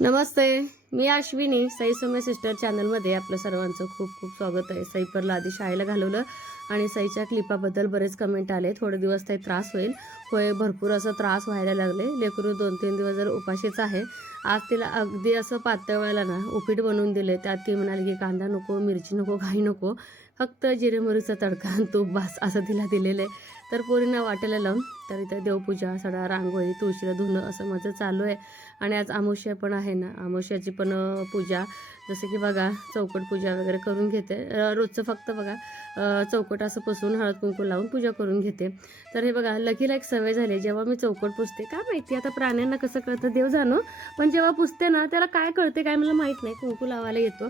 नमस्ते मी अश्विनी. सई सौम्य सिस्टर चॅनलमध्ये आपलं सर्वांचं खूप खूप स्वागत आहे. सईपरला आधी शाळेला घालवलं आणि सईच्या क्लिपाबद्दल बरेच कमेंट आले. थोडे दिवस काही त्रास होईल. होय भरपूर असं त्रास व्हायला लागले. लेकरू दोन तीन दिवस जर उपाशीच आहे. आज तिला अगदी असं पातळवायला ना उपीट बनवून दिले. त्यात ती म्हणाली की कांदा नको मिरची नको काही नको. फक्त जिरेमुरीचा तडका आणि तूप बास असं तिला दिलेलं आहे. तर पोरींना वाटेला लावून तर इथं देवपूजा सडा रांगोळी तुळशीला धुणं असं माझं चालू आहे. आणि आज आमोश्या पण आहे ना. आमोश्याची पण पूजा. जसं की बघा चौकट पूजा वगैरे करून घेते. रोजचं फक्त बघा चौकट असं पुसून हळद कुंकू लावून पूजा करून घेते. तर हे बघा लकीला एक सवय झाली जेव्हा मी चौकट पुसते काय माहिती? आता प्राण्यांना कसं कळतं? देव जाणो. पण जेव्हा पुसते ना त्याला काय कळते काय मला माहीत नाही. कुंकू लावायला येतो.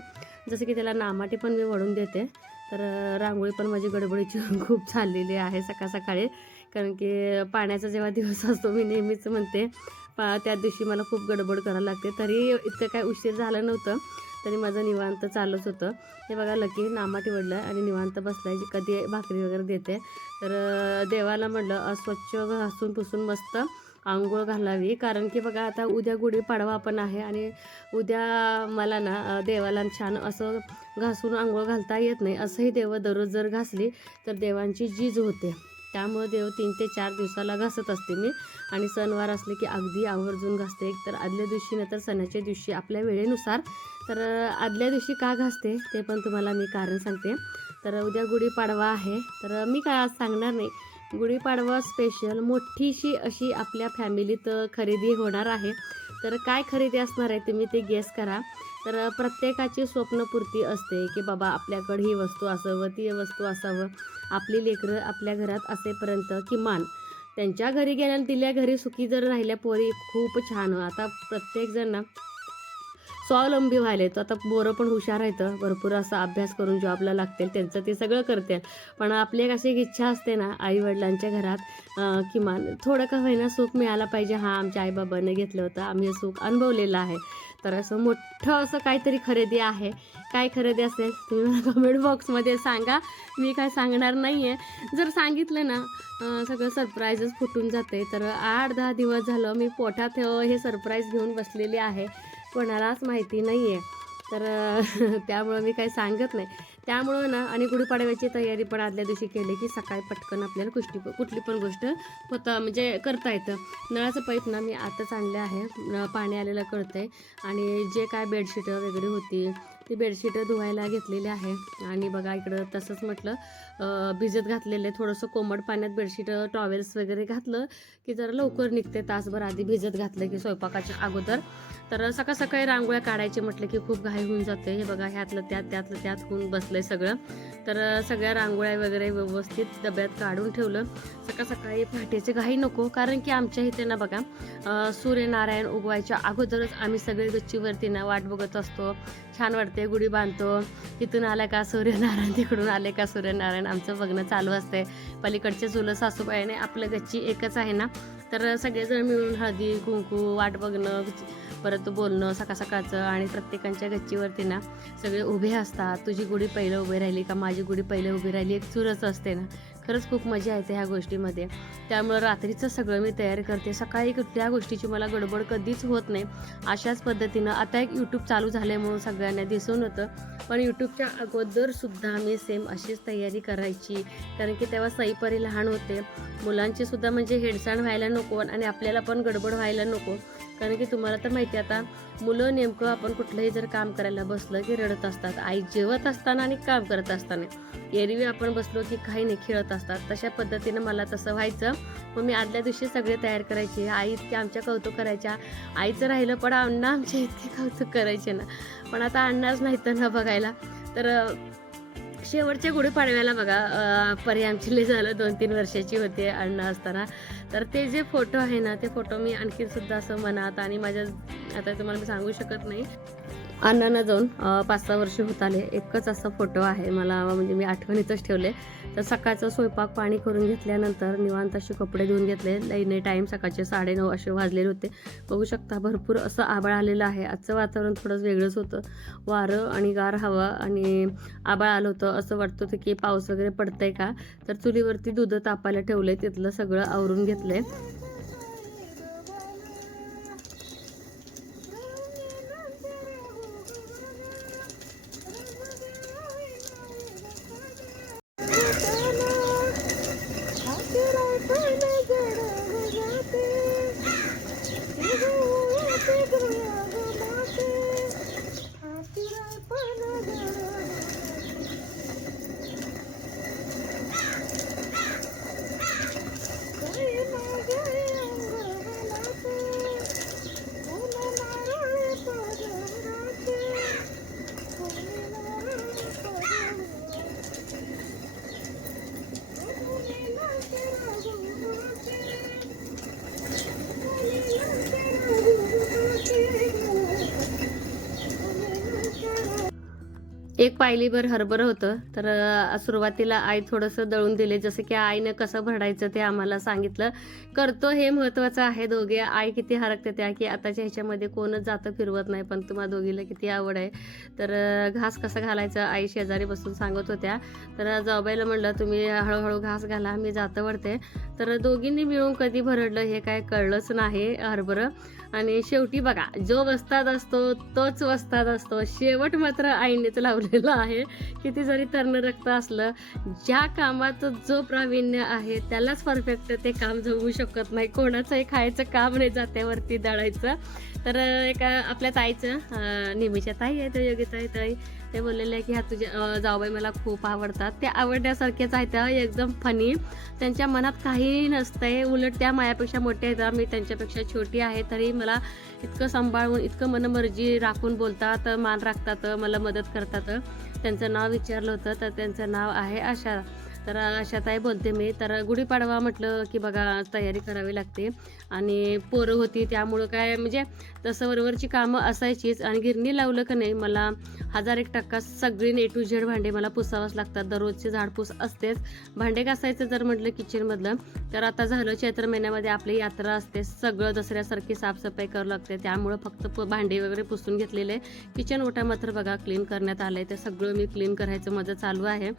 जसं की त्याला नामाटी पण मी वळून देते. तर रांगोळी पण माझी गडबडीची खूप चाललेली आहे सकाळ सकाळी. कारण की पाण्याचा जेव्हा दिवस असतो मी नेहमीच म्हणते पा त्या दिवशी मला खूप गडबड करायला लागते. तरी इतकं काय उशीर झालं नव्हतं तरी माझं निवांत चालूच होतं. हे बघा लकी नामाटी वडलं आणि निवांत बसलाय जी कधी भाकरी वगैरे देते. तर देवाला म्हटलं अस्वच्छ घासून पुसून मस्त आंघोळ घालावी. कारण की बघा आता उद्या गुढीपाडवा पण आहे आणि उद्या मला ना देवाला छान असं घासून आंघोळ घालता येत नाही. असंही देव दररोज जर घासली तर देवांची जीज होते. त्यामुळे देव तीन ते चार दिवसाला घासत असते मी. आणि सणवार असले की अगदी आवर्जून घासते. एक तर आदल्या दिवशी नंतर सणाच्या दिवशी. आपल्या वेळेनुसार. तर आदल्या दिवशी का घासते ते पण तुम्हाला मी कारण सांगते. तर उद्या गुढीपाडवा आहे. तर मी काय आज सांगणार नाही. गुढीपाडवा स्पेशल मोठीशी अशी आपल्या फॅमिलीत खरेदी होणार आहे. तर काय खरेदी असणार आहे तुम्ही ते गेस करा. तर प्रत्येकाची स्वप्नपूर्ती असते की बाबा आपल्याकडे ही वस्तू असावं ती वस्तू असावं. आपली लेकरं आपल्या घरात असेपर्यंत किमान त्यांच्या घरी गेल्या दिल्या घरी सुखी जर राहिल्या पोरी खूप छान. आता प्रत्येकजण ना स्वावलंबी व्हायला तर आता बोरं पण हुशार आहेत भरपूर असा अभ्यास करून जॉबला लागतील त्यांचं ते सगळं करतील. पण आपली एक अशी एक इच्छा असते ना आईवडिलांच्या घरात किमान थोडं का होईना सुख मिळालं पाहिजे. हा आमच्या आईबाबांनी घेतलं होतं. आम्ही हे सुख अनुभवलेलं आहे. तर असं मोठं असं काहीतरी खरेदी आहे. काय खरेदी असेल तुम्ही मला कमेंट बॉक्समध्ये सांगा. मी काय सांगणार नाही आहे जर सांगितलं ना सगळं सरप्राईजच फुटून जाते. तर आठ दहा दिवस झालं मी पोटात हे सरप्राईज घेऊन बसलेली आहे. कोणालाच माहिती नाही आहे तर त्यामुळं मी काही सांगत नाही. त्यामुळं ना आणि गुढीपाडव्याची तयारी पण आदल्या दिवशी केली की सकाळी पटकन आपल्याला कुठली कुठली पण गोष्ट होता म्हणजे करता येतं. नळाचं पाईप ना मी आताच आणलं आहे. पाणी आलेलं कळतं आहे आणि जे काय बेडशीटं वगैरे होती ती बेडशीटं धुवायला घेतलेली आहे. आणि बघा इकडं तसंच म्हटलं भिजत घातलेलं आहे थोडंसं कोमट पाण्यात बेडशीट टॉवेल्स वगैरे घातलं की जरा लवकर निघते तासभर आधी भिजत घातलं की स्वयंपाकाच्या अगोदर. तर सकाळ सकाळी रांगोळ्या काढायचे म्हटलं की खूप घाई होऊन जाते. हे बघा ह्यातलं त्यात त्यातलं त्यात होऊन बसलंय सगळं. तर सगळ्या रांगोळ्या वगैरे व्यवस्थित डब्यात काढून ठेवलं. सकाळ सकाळी पहाटेचे घाई नको कारण की आमच्या इथे ना बघा सूर्यनारायण उगवायच्या अगोदरच आम्ही सगळे गच्चीवरती ना वाट बघत असतो. छान वाटते गुढी बांधतो. तिथून आल्या का सूर्यनारायण तिकडून आले का सूर्यनारायण आमचं बघणं चालू असते पलीकडचे चुलं सासूबाईने आपलं गच्ची एकच आहे ना. तर सगळेजण मिळून हळदी कुंकू वाट बघणं परत बोलणं सकाळ सकाळचं आणि प्रत्येकांच्या गच्चीवरती ना सगळे उभे असतात. तुझी गुढी पहिलं उभी राहिली का माझी गुढी पहिलं उभी राहिली? एक चुरच असते ना. खरंच खूप मजा येते ह्या गोष्टीमध्ये. त्यामुळं रात्रीचं सगळं मी तयारी करते. सकाळी कुठल्या गोष्टीची मला गडबड कधीच होत नाही. अशाच पद्धतीनं आता एक यूट्यूब चालू झाल्यामुळं सगळ्यांना दिसून होतं. पण यूट्यूबच्या अगोदरसुद्धा मी सेम अशीच तयारी करायची. कारण की तेव्हा सईपरी लहान होते. मुलांचीसुद्धा म्हणजे हेडसाण व्हायला नको आणि आपल्याला पण गडबड व्हायला नको. कारण की तुम्हाला तर माहिती आहे आता मुलं नेमकं आपण कुठलंही जर काम करायला बसलं की रडत असतात आई जेवत असताना आणि काम करत असताना. एरवी आपण बसलो की काही नाही खेळत असतात. तशा पद्धतीनं मला तसं व्हायचं. मग मी आदल्या दिवशी सगळे तयार करायचे. आई इतके आमच्या कौतुक करायच्या. आईचं राहिलं पण अण्णा आमच्या इतके कौतुक करायचे ना. पण आता अण्णाच नाही तर ना बघायला. तर शेवटच्या गुढीपाडव्याला बघा अं, परी आमची लई झालं दोन तीन वर्षाची होते अण्णा असताना. तर ते जे फोटो आहे ना ते फोटो मी आणखी सुद्धा असं मनात आणि माझ्या आता तुम्हाला मी सांगू शकत नाही. अण्णांना जाऊन पाच सहा वर्ष होत आले. एकच असा फोटो आहे मला म्हणजे मी आठवणीतच ठेवले. तर सकाळचं स्वयंपाक पाणी करून घेतल्यानंतर निवांत असे कपडे धुवून घेतले. लईने टाईम सकाळचे साडेनऊ असे वाजलेले होते. बघू शकता भरपूर असं आबाळ आलेलं आहे. आजचं वातावरण थोडंच वेगळंच होतं. वारं आणि गार हवा आणि आबाळ आलं होतं. असं वाटत होतं की पाऊस वगैरे पडतंय का? तर चुलीवरती दूध तापायला ठेवलंय. तिथलं सगळं आवरून घेतलंय. एक पायलीभर हरभरं होतं. तर सुरुवातीला आई थोडंसं दळून दिले. जसं की आईनं कसं भरडायचं ते आम्हाला सांगितलं. करतो हे महत्त्वाचं आहे दोघे. आई किती हरकते त्या की आताच्या ह्याच्यामध्ये कोणच जातं फिरवत नाही पण तुम्हा दोघीला किती आवड आहे. तर घास कसा घालायचा आई शेजारी बसून सांगत होत्या. तर जाऊबाईला म्हणलं तुम्ही हळूहळू घास घाला मी जातं वरते तर दोघींनी मिळून कधी भरडलं हे काय कळलंच नाही हरभरं. आणि शेवटी बघा जो वस्ताद असतो तोच वस्ताद असतो. शेवट मात्र आईनेच लावलेला आहे. किती जरी तरण रक्त असलं ज्या कामात जो प्रावीण्य आहे त्यालाच परफेक्ट ते काम जमू शकत नाही. कोणाचंही खायचं काम नाही जात्यावरती दळायचं. तर एका आपल्या ताईचं निमिषा नेहमीच्या ताई आहे त्या योगिताई ताई. ते बोललेले आहे की ह्या तुझ्या जाऊबाई मला खूप आवडतात. ते आवडण्यासारखेच आहेत त्या एकदम फनी त्यांच्या मनात काहीही नसतंय उलट त्या मायापेक्षा मोठ्या आहेत मी त्यांच्यापेक्षा छोटी आहे तरी मला इतकं सांभाळून इतकं मनमर्जी राखून बोलतात मान राखतात मला मदत करतात. त्यांचं नाव विचारलं होतं तर त्यांचं नाव आहे आशा तर आशाताई बोलते मी. तर गुढीपाडवा म्हटलं की बघा तयारी करावी लागते. आणि पोरं होती त्यामुळं काय म्हणजे तसं बरोबरची कामं असायचीच. आणि गिरणी लावलं का नाही मला हजार एक टक्का सगळी ए टू झेड भांडे मला पुसावंच लागतात. दररोजचे झाडपूस असतेच. भांडे घासायचं जर म्हटलं किचनमधलं तर आता झालं चैत्र महिन्यामध्ये आपली यात्रा असते. सगळं दसऱ्यासारखी साफसफाई करावं लागते. त्यामुळं फक्त प- भांडे वगैरे पुसून घेतलेले. किचन ओटा मात्र बघा क्लीन करण्यात आलंय. ते सगळं मी क्लीन करायचं माझं चालू आहे.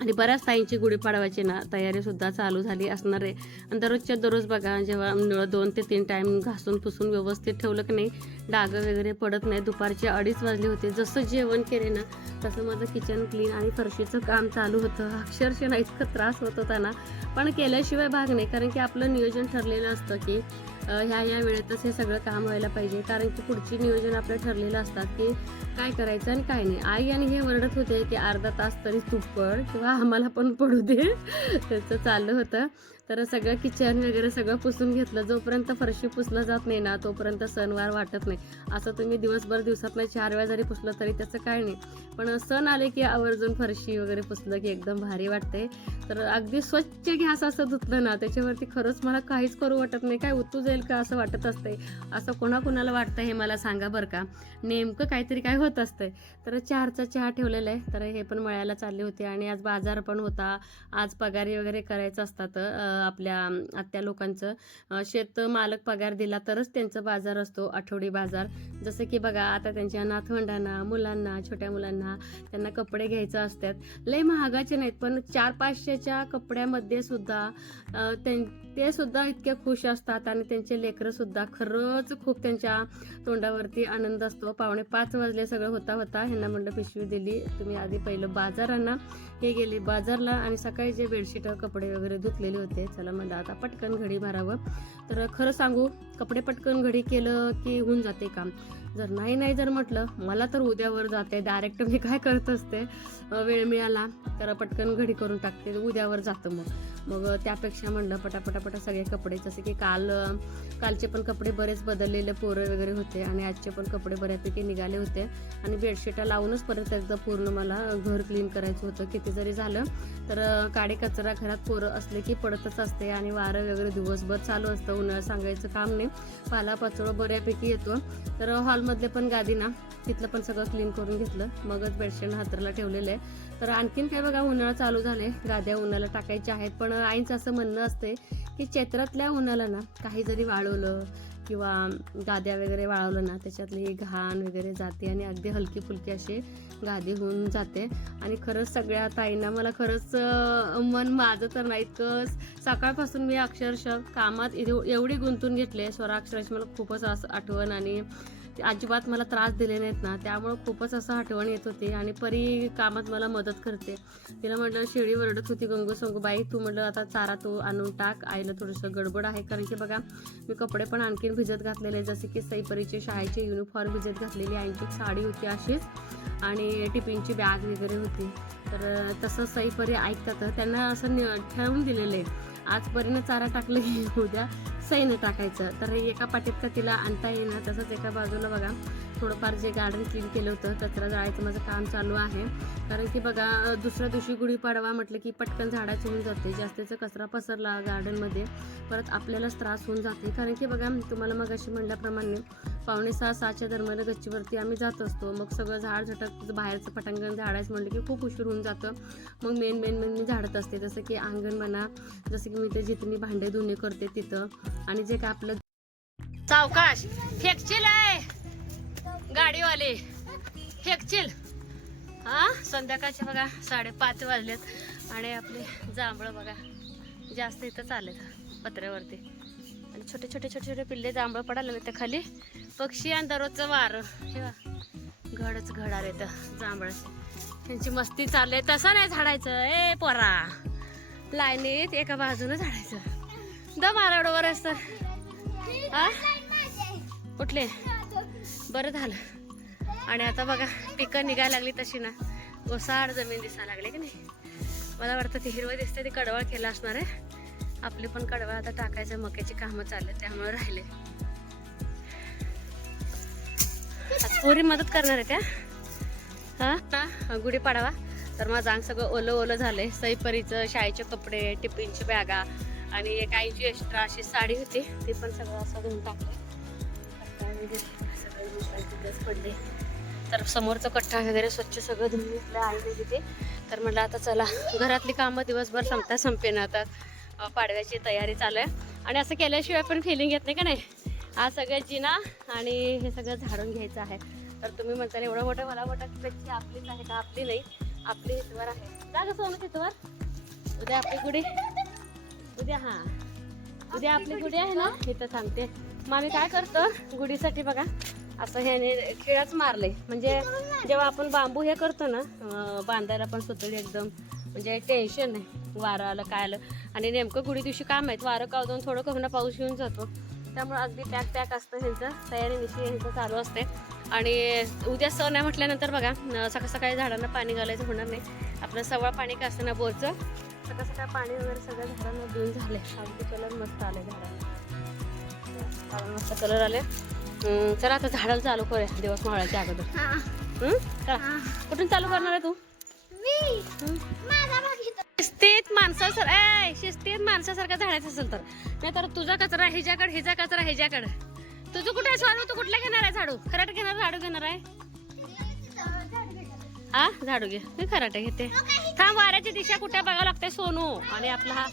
आणि बऱ्याच ताईंची गुढीपाडवाची ना तयारी सुद्धा चालू झाली असणार आहे. आणि दररोजच्या दररोज बघा जेव्हा नळ दोन ते तीन टाइम घासून पुसून व्यवस्थित ठेवलं की नाही डाग वगैरे पडत नाही. दुपारचे अडीच वाजले होते. जसं जेवण केले ना तसं माझं किचन क्लीन आणि फरशीचं काम चालू होतं. अक्षरशः इतकं त्रास होत होता ना. पण केल्याशिवाय भाग नाही. कारण की आपलं नियोजन ठरलेलं असतं की ह्या या वेळेतच हे सगळं काम व्हायला पाहिजे. कारण की पुढची नियोजन आपलं ठरलेलं असतात की काय करायचं आणि काय नाही. आई आणि हे वरडत होते की अर्धा तास तरी तू पड किंवा आम्हाला पण पडू दे. त्याचं चाललं होतं. तर सगळं किचन वगैरे सगळं पुसून घेतलं. जोपर्यंत फरशी पुसलं जात नाही ना तोपर्यंत सणवार वाटत नाही. असं तुम्ही दिवसभर दिवसात नाही चार वेळा जरी पुसलं तरी त्याचं काय नाही. पण सण आले की आवर्जून फरशी वगैरे पुसलं की एकदम भारी वाटते. तर अगदी स्वच्छ घ्यास असं धुतलं ना त्याच्यावरती खरंच मला काहीच करू वाटत नाही. काय उतू जाईल का असं वाटत असते असं कोणाकोणाला वाटतं हे मला सांगा बरं का. नेमकं काहीतरी काय होत असतंय. तर चारचा चहा ठेवलेला आहे. तर हे पण मळायला चालले होते आणि आज बाजार पण होता. आज पगारी वगैरे करायचं असतात. आपल्या आत्या लोकांचं शेत मालक पगार दिला तरच त्यांचं बाजार असतो आठवडी बाजार. जसं की बघा आता त्यांच्या नातवंडांना मुलांना छोट्या मुलांना त्यांना कपडे घ्यायचं असतात. लय महागाचे नाहीत पण चार पाचशेच्या कपड्यामध्ये सुद्धा त्यां- ते सुद्धा इतके खुश असतात आणि त्यांचे लेकरं सुद्धा खरंच खूप त्यांच्या तोंडावरती आनंद असतो. पावणे पाच वाजले सगळं होता होता ह्यांना म्हणलं पिशवी दिली. तुम्ही आधी पहिलं बाजारांना हे गेले. बाजारला आणि सकाळी जे बेडशीट कपडे वगैरे धुतलेले होते चला म्हणलं आता पटकन घडी मारावं. तर खरं सांगू कपडे पटकन घडी केलं की होऊन जाते काम. जर नाही नाही जर म्हटलं मला तर उद्यावर जाते. डायरेक्ट मी काय करत असते? वेळ मिळाला तर पटकन घडी करून टाकते. उद्यावर जातं मग. मग त्यापेक्षा म्हणलं पटापटापटा सगळे कपडे जसे की काल कालचे पण कपडे बरेच बदललेले पोरं वगैरे होते आणि आजचे पण कपडे बऱ्यापैकी निघाले होते. आणि बेडशीटा लावूनच परत एकदा पूर्ण मला घर क्लीन करायचं होतं. किती जरी झालं तर काडे कचरा घरात पोरं असले की पडतच असते आणि वारं वगैरे दिवसभर चालू असतं. उन्हाळा सांगायचं काम नाही. पाला पाचोळा बऱ्यापैकी येतो. तर हॉलमधले पण गादी ना तिथलं पण सगळं क्लीन करून घेतलं. मगच बेडशीट हातरला ठेवलेलं आहे. तर आणखीन काय बघा उन्हाळा चालू झाले गाद्या उन्हाला टाकायच्या आहेत. पण आईंचं असं म्हणणं असते की चैत्रातल्या उन्हाला ना काही जरी वाळवलं किंवा गाद्या वगैरे वाळवलं ना त्याच्यातली घाण वगैरे जाते आणि अगदी हलकी फुलकी अशी गादी होऊन जाते. आणि खरंच सगळ्या ताईंना मला खरंच मन माझं तर नाही इतकं सकाळपासून मी अक्षरशः कामात एवढी गुंतून घेतले स्वराक्षराची अक्षरशः मला खूपच असं आठवण आणि अजिबात मला त्रास दिले नाहीत ना त्यामुळं खूपच असं आठवण येत होती आणि परी कामात मला मदत करते. तिला म्हटलं शेळी वरडत होती गंगू संगूबाई तू म्हटलं आता चारा तू आणून टाक आईला थोडंसं गडबड आहे कारण की बघा मी कपडे पण आणखीन भिजत घातलेले जसे की सईपरीचे शाळेचे युनिफॉर्म भिजत घातलेली आणखी एक साडी होती अशीच आणि टिफिनची बॅग वगैरे होती. तर तसं सईपरी ऐकतात त्यांना असं नि- ठरवून दिलेलं आहे. आजपर्यंत चारा टाकलं की उद्या सईनं टाकायचं. तर एका पाटीत का तिला आणता येईना तसंच एका बाजूला बघा. थोडंफार जे गार्डन क्लीन केलं होतं कचरा जाळायचं माझं काम चालू आहे. कारण की बघा दुसऱ्या दिवशी गुढीपाडवा म्हटलं की पटकन झाडाची होऊन जाते. जास्तीचा कचरा पसरला गार्डनमध्ये परत आपल्यालाच त्रास होऊन जाते. कारण की बघा तुम्हाला मग अशी म्हणल्याप्रमाणे पावणे सहा सहाच्या दरम्यान गच्चीवरती आम्ही जात असतो. मग सगळं झाड झटक बाहेरचं पटांगण झाडायचं म्हटलं की खूप उशीर होऊन जातं. मग मेन मेन मेन मी झाडत असते. जसं की अंगण म्हणा जसं की मी ते जिथे मी भांडे धुणे करते तिथं. आणि जे काय आपलं सावकाश फेकशील आहे. गाडीवाले. फेकचिल हा? संध्याकाळचे बघा साडेपाच वाजलेत. आणि आपले जांभळं बघा जास्त इथं आलेत पत्र्यावरती. आणि छोटे छोटे छोटे छोटे पिल्ले जांभळं पडायला होते खाली. पक्षी आणि दररोजचं वारं. हे घडच घड आले तर जांभळाचे त्यांची मस्ती चालले तसं नाही झाडायचं. ए पोरा. लाईनीत एका बाजूनं झाडायचं. द आरडवर असतं. हा? कुठले बरं झालं. आणि आता बघा पिकं निघायला लागली तशी ना. गोसाड जमीन दिसायला लागली की नाही? मला वाटतं ती हिरवं दिसते ती कडवळ केलं असणार आहे. आपली पण कडवळ आता टाकायचं मक्याची कामं चालले त्यामुळे राहिले. पोरी मदत करणार आहे त्या हा? गुढीपाडवा तर माझं अंग सगळं ओलं ओलं झालंय. सईपरीचं शाळेचे कपडे टिफिनची बॅगा आणि एक आईची एक्स्ट्रा अशी साडी होती ती पण सगळं असं धुवून टाकलं पडली. तर समोरचं कट्टा वगैरे स्वच्छ सगळं धुवून घेतलं आईने तिथे तर म्हटलं आता चला घरातली कामं दिवसभर संपता संपेन आता. पाडव्याची तयारी चालू आहे. आणि असं केल्याशिवाय पण फिलिंग येत नाही का नाही? हा सगळं जिना आणि हे सगळं झाडून घ्यायचं आहे. तर तुम्ही म्हणता एवढं मोठं मला वाटत की आपलीच आहे का? आपली नाही. आपली हितवर आहे. का कसं सोनं तिथवर. उद्या आपली गुढी. उद्या हां. उद्या आपली गुढी आहे ना? इथं सांगते. मग आम्ही काय करतो? गुढीसाठी बघा. असं ह्याने खिळाच मारले. म्हणजे जेव्हा आपण बांबू हे करतो ना बांधायला पण सुतळी एकदम म्हणजे टेन्शन नाही वारं आलं काय आलं. आणि नेमकं गुढी दिवशी काम आहेत वारं कावदून थोडं कमी पाऊस येऊन जातो. त्यामुळे अगदी पॅक पॅक असतं ह्यांचं. तयारीनिशी ह्यांचं चालू असते. आणि उद्या सण आहे म्हटल्यानंतर बघा सकाळ सकाळी झाडांना पाणी घालायचं होणार नाही. आपलं सवळ पाणी का असतं ना बोरचं. सकाळ सकाळ पाणी वगैरे सगळं झाडांना देऊन झाले अगदी कलर मस्त आले झाडांना. मस्त कलर आले चला आता झाडाला चालू करूया. दिवस मावळायच्या अगोदर? चला. कुठून चालू करणार आहे तू? शिस्तीत माणसासर ए शिस्तीत माणसासारखं झाडायचं असेल तर. नाही तर तुझा कचरा हिच्याकडे हिचा कचरा हिच्याकडे. तुझं कुठे आहे झाडू तू कुठला घेणार आहे झाडू? खराट घेणार झाडू घेणार आहे? हा झाडू घे. मी खराटे घेते. थांब वाऱ्याची दिशा कुठे बघावं लागते सोनू? आणि आपला हा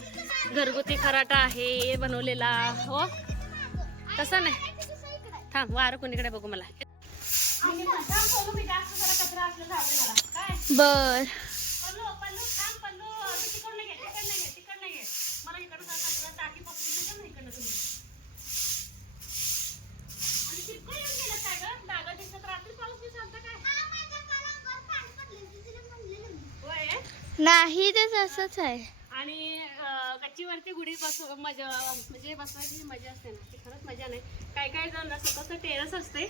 घरगुती खराटा आहे बनवलेला. हो? तसं नाही. थांब वारं कोणीकडे बघू मला. बर. नाही ते तसंच आहे. आणि कच्चीवरती गुढी बसव मजा म्हणजे बसवायची मजा असते ना ती खरंच मजा नाही. काय काय जण ना स्वतःचं टेरस असते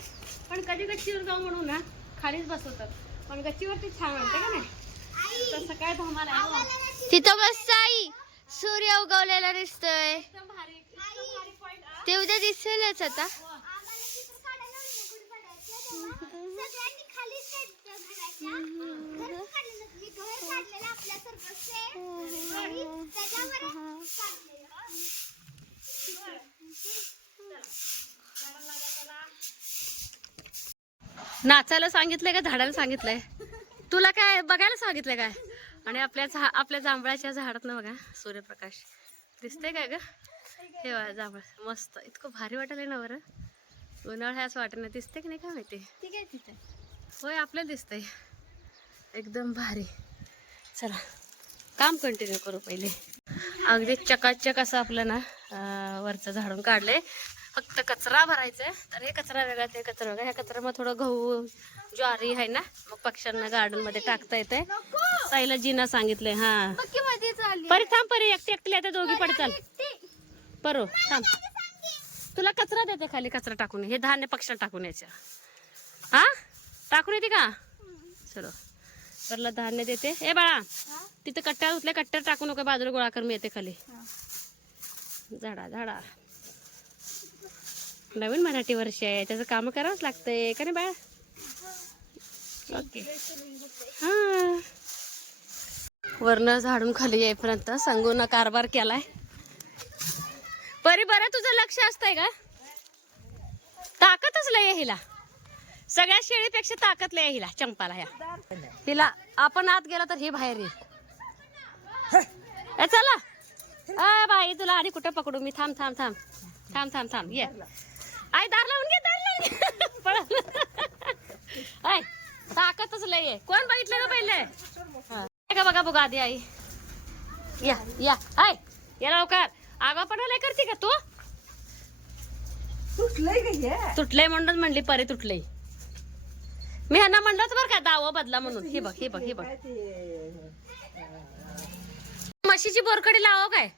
पण कधी गच्चीवर जाऊ म्हणून ना खालीच बसवतात. पण गच्चीवरती छान वाटते का नाही? तसं काय धमाल आहे. तिथं मस्त आई! सूर्य उगवलेला दिसतोय. ते उद्या दिसेलच आता. नाचायला सांगितलंय का झाडाला सांगितलंय? तुला काय बघायला सांगितलंय काय? आणि आपल्या झा आपल्या जांभळाच्या झाडात ना बघा सूर्यप्रकाश. दिसतंय काय ग? हे बघा जांभळ. मस्त. इतकं भारी वाटलंय ना बरं. उन्हाळा आहे असं वाटत नाही. दिसते की नाही काय माहिती? होय आपल्याला दिसतंय. एकदम भारी. चला काम कंटिन्यू करू पहिले. अगदी चकाचक असं आपलं ना वरचं झाडून काढलंय. फक्त कचरा भरायचा आहे तर हे कचरा वेगळा ते कचरा वेगळा. ह्या कचऱ्यामध्ये थोडं गहू ज्वारी आहे ना मग पक्ष्यांना गार्डनमध्ये टाकता येते साईला जिना सांगितलंय हा. परी थांब परी एकटी एकटी आता दोघी पड चाल. परो थांब. तुला कचरा देते खाली कचरा टाकून. हे धान्य पक्षाला टाकून यायचं. हा? टाकून येते का? चलो. परला धान्य देते. ए बाळा तिथे कट्ट्यावर उठले कट्ट्यावर टाकू नको बाजूला गोळा कर मी येते खाली. झाडा झाडा. नवीन मराठी वर्ष आहे. त्याचं काम करावंच लागतंय का नाही बाळा? ओके. हां. वरनं झाडून खाली येईपर्यंत सांगून कारभार केलाय. परी बरं तुझं लक्ष असतंय का? ताकदच लय हिला. सगळ्या शेळीपेक्षा ताकद लय हिला चंपाला ह्या. हिला आपण आत गेला तर ही बाहेर ये चला. अ बाई तुला आणि कुठं पकडू? मी थांब थांब थांब. थांब थांब थांब. ये. आई दार लावून घे दार लावून घे. पळाल आय ताकदच लय आहे. कोण बघितलं का पहिले? का बघा बघा आधी आई. या या. आय या लवकर. आगापणा लय करते का तू? तुटलंय म्हणून म्हणली परे तुटलंय. मी ह्यांना म्हणलंच बरं का दावा बदला म्हणून. हे बघ हे बघ हे बघ. म्हशीची बोरकडी लावा काय?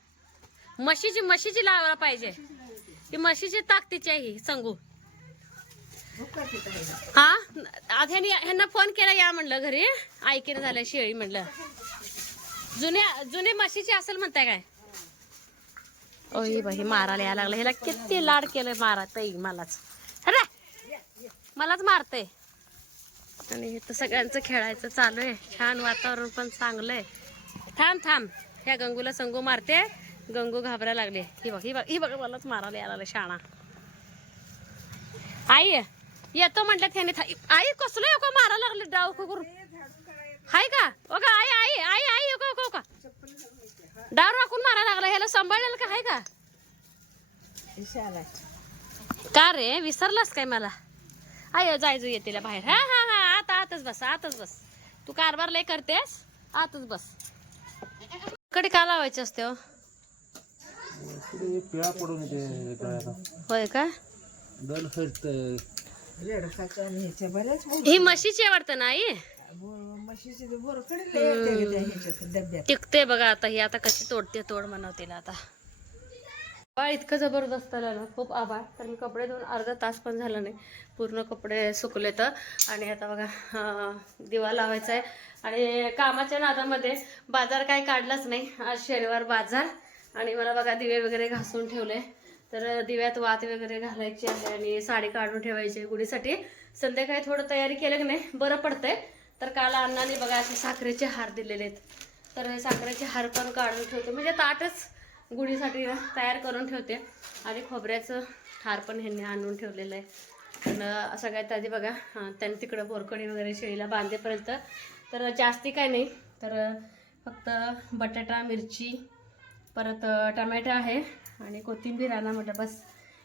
म्हशीची म्हशीची लावायला पाहिजे. ही म्हशीची ताकदीची आहे ही संगू. हा? आज ह्यांनी ह्यांना फोन केला या म्हणलं घरी. ऐकेन झालं शेळी म्हणलं. जुन्या जुने म्हशीची असेल म्हणताय काय? ओ ही बाई मारायला यायला लागलं. ह्याला किती लाड केलंय मारा ताई मलाच. अरे मलाच मारतय. आणि इथं सगळ्यांचं खेळायचं चालू आहे. छान वातावरण पण चांगलं आहे थांब थांब. ह्या गंगूला संगू मारते. गंगू घाबरायला लागले. ही बघ ही बघ ही बघ मलाच मारायला यायला शाळा आई येतो म्हटलं त्याने आई कसलं येऊ का? मारायला लागले डाव करून. हाय का? ओ का आई आई आई आई येऊ का का, डाव राखून मारायला लागला ह्याला सांभाळलेलं का हाय का? का रे? विसरलास काय मला? आय जायचं येते बाहेर. हा हा हा आता आतच बस आतच बस. तू कारभार लय करतेस आतच बस. कडे का लावायचे असते हो? पुढे पिळा पडून येते गळ्याला होय का? दल ही म्हशीची आहे वाटतं ना आई? टिकते बघा आता ही आता कशी तोडते तोड म्हणव तिला आता. आभाळ इतकं जबरदस्त आलं ना खूप आभाळ तर मी कपडे धुवून अर्धा तास पण झाला नाही. पूर्ण कपडे सुकले तर. आणि आता बघा अं, दिवा लावायचा आहे आणि कामाच्या नादामध्ये बाजार काय काढलाच नाही. आज शनिवार बाजार. आणि मला बघा दिवे वगैरे घासून ठेवले. तर दिव्यात वात वगैरे घालायची आहे आणि साडी काढून ठेवायची आहे गुढीसाठी. संध्याकाळी थोडं तयारी केलं की नाही बरं पडतंय. तर काल अण्णाने बघा असे साखरेचे हार दिलेले आहेत. तर हे साखरेचे हार पण काढून ठेवते. म्हणजे ताटच गुढीसाठी तयार करून ठेवते. आणि खोबऱ्याचं हार पण ह्यांनी आणून ठेवलेलं आहे. पण सगळ्यात आधी बघा त्यांनी तिकडं बोरकडी वगैरे शेळीला बांधेपर्यंत. तर जास्ती काय नाही. तर फक्त बटाटा मिरची परत टमॅटो आहे आणि कोथिंबीर आणा म्हटलं बस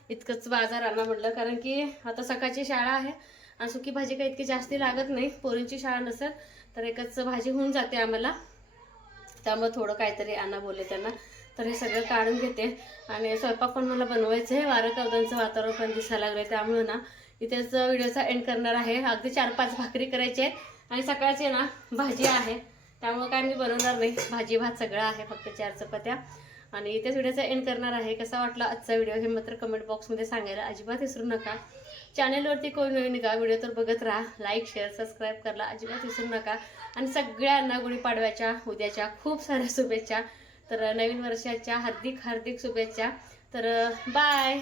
इतकंच बाजार आणा म्हटलं कारण की आता सकाळची शाळा आहे आणि सुकी भाजी काही इतकी जास्ती लागत नाही पोरींची शाळा नसेल तर एकच भाजी होऊन जाते आम्हाला. त्यामुळे थोडं काहीतरी आणा बोलले त्यांना तर हे सगळं काढून घेते. आणि स्वयंपाक पण मला बनवायचं आहे वारं कवदांचं वातावरण पण दिसायला लागलं आहे त्यामुळे ना इथेच व्हिडिओचा एंड करणार आहे. अगदी चार पाच भाकरी करायची आहे आणि सकाळची ना भाजी आहे. त्यामुळे काय मी बनवणार नाही. भाजी भात सगळं आहे फक्त चार चपात्या. आणि इथेच व्हिडिओचा एंड करणार आहे. कसा वाटला आजचा व्हिडिओ हे मात्र कमेंट बॉक्समध्ये सांगायला अजिबात विसरू नका. चॅनेलवरती कोण नवीन का व्हिडिओ तर बघत राहा. लाईक शेअर सबस्क्राईब करायला अजिबात विसरू नका. आणि सगळ्यांना गुढीपाडव्याच्या उद्याच्या खूप साऱ्या शुभेच्छा. तर नवीन वर्षाच्या हार्दिक हार्दिक शुभेच्छा. तर बाय